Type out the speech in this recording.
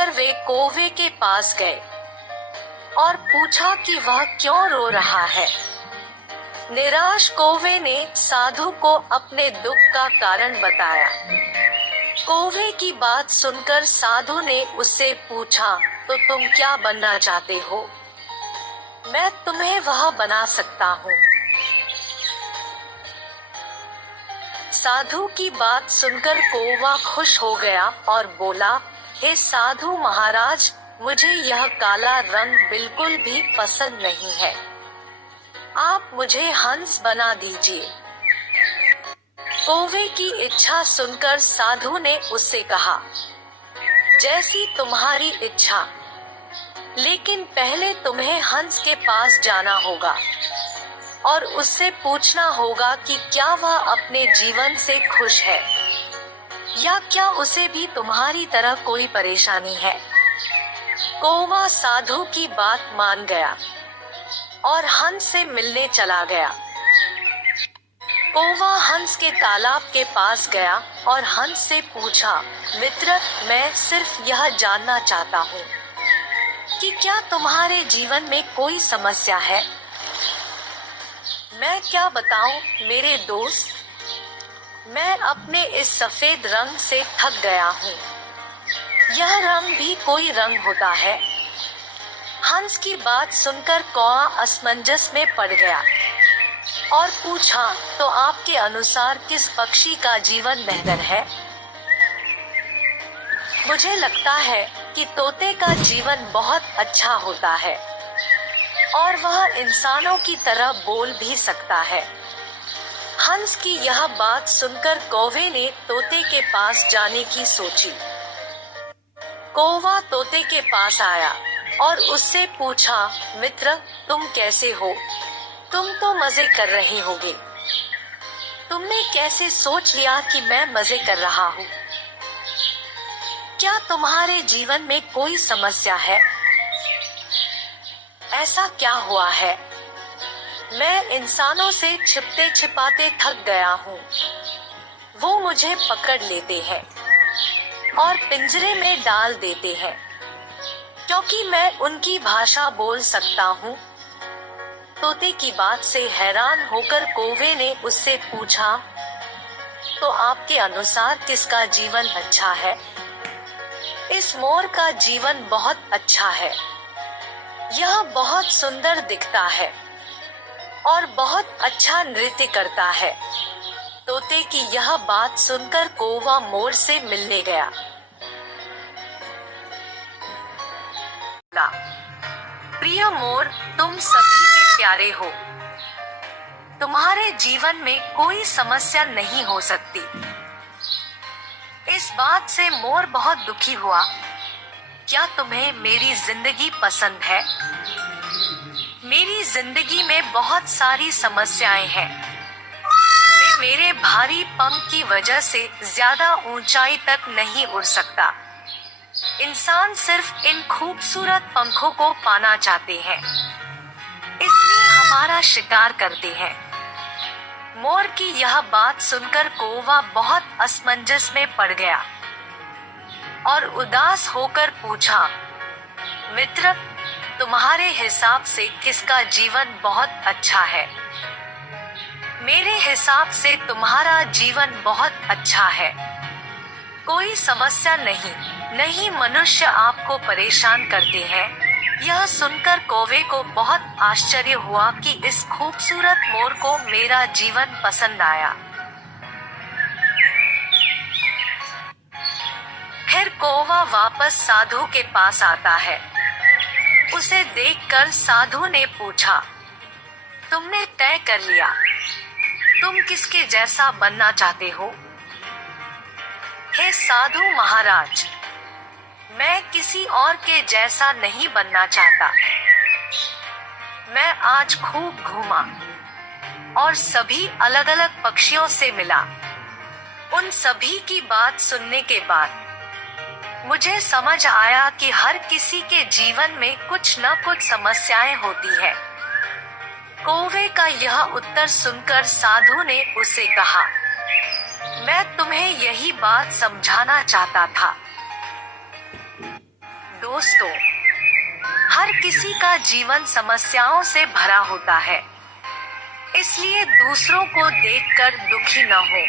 फिर वे कौवे के पास गए और पूछा कि वह क्यों रो रहा है। निराश कौवे ने साधु को अपने दुख का कारण बताया। कौवे की बात सुनकर साधु ने उससे पूछा, तो तुम क्या बनना चाहते हो? मैं तुम्हें वह बना सकता हूँ। साधु की बात सुनकर कौवा खुश हो गया और बोला, हे साधु महाराज, मुझे यह काला रंग बिल्कुल भी पसंद नहीं है। आप मुझे हंस बना दीजिए। कौवे की इच्छा सुनकर साधु ने उससे कहा, जैसी तुम्हारी इच्छा, लेकिन पहले तुम्हें हंस के पास जाना होगा और उससे पूछना होगा कि क्या वह अपने जीवन से खुश है या क्या उसे भी तुम्हारी तरह कोई परेशानी है। कौवा साधु की बात मान गया और हंस से मिलने चला गया। कौवा हंस के तालाब के पास गया और हंस से पूछा, मित्र, मैं सिर्फ यह जानना चाहता हूँ कि क्या तुम्हारे जीवन में कोई समस्या है। मैं क्या बताऊं मेरे दोस्त, मैं अपने इस सफेद रंग से थक गया हूँ। यह रंग भी कोई रंग होता है। हंस की बात सुनकर कौवा असमंजस में पड़ गया और पूछा, तो आपके अनुसार किस पक्षी का जीवन बेहतर है? मुझे लगता है कि तोते का जीवन बहुत अच्छा होता है और वह इंसानों की तरह बोल भी सकता है। हंस की यह बात सुनकर कौवे ने तोते के पास जाने की सोची। कौवा तोते के पास आया और उससे पूछा, मित्र, तुम कैसे हो? तुम तो मजे कर रहे होगे। तुमने कैसे सोच लिया कि मैं मजे कर रहा हूँ? क्या तुम्हारे जीवन में कोई समस्या है? ऐसा क्या हुआ है? मैं इंसानों से छिपते छिपाते थक गया हूँ। वो मुझे पकड़ लेते हैं और पिंजरे में डाल देते हैं क्योंकि मैं उनकी भाषा बोल सकता हूँ। तोते की बात से हैरान होकर कौवे ने उससे पूछा, तो आपके अनुसार किसका जीवन अच्छा है? इस मोर का जीवन बहुत अच्छा है। यह बहुत सुंदर दिखता है और बहुत अच्छा नृत्य करता है। तोते की यह बात सुनकर कौवा मोर से मिलने गया। प्रिय मोर, तुम सभी के प्यारे हो। तुम्हारे जीवन में कोई समस्या नहीं हो सकती। इस बात से मोर बहुत दुखी हुआ। क्या तुम्हें मेरी जिंदगी पसंद है? मेरी जिंदगी में बहुत सारी समस्याएं हैं। मैं मेरे भारी पंख की वजह से ज्यादा ऊंचाई तक नहीं उड़ सकता। इंसान सिर्फ इन खूबसूरत पंखों को पाना चाहते हैं, इसलिए हमारा शिकार करते हैं। मोर की यह बात सुनकर कौवा बहुत असमंजस में पड़ गया और उदास होकर पूछा, मित्र, तुम्हारे हिसाब से किसका जीवन बहुत अच्छा है? मेरे हिसाब से तुम्हारा जीवन बहुत अच्छा है। कोई समस्या नहीं मनुष्य आपको परेशान करते हैं। यह सुनकर कौवे को बहुत आश्चर्य हुआ कि इस खूबसूरत मोर को मेरा जीवन पसंद आया। फिर कौवा वापस साधु के पास आता है। उसे देखकर साधु ने पूछा, तुमने तय कर लिया? तुम किसके जैसा बनना चाहते हो? हे साधु महाराज, मैं किसी और के जैसा नहीं बनना चाहता। मैं आज खूब घूमा और सभी अलग अलग पक्षियों से मिला। उन सभी की बात सुनने के बाद मुझे समझ आया कि हर किसी के जीवन में कुछ न कुछ समस्याएं होती है। कौवे का यह उत्तर सुनकर साधु ने उसे कहा, मैं तुम्हें यही बात समझाना चाहता था। दोस्तों, हर किसी का जीवन समस्याओं से भरा होता है, इसलिए दूसरों को देखकर दुखी न हो।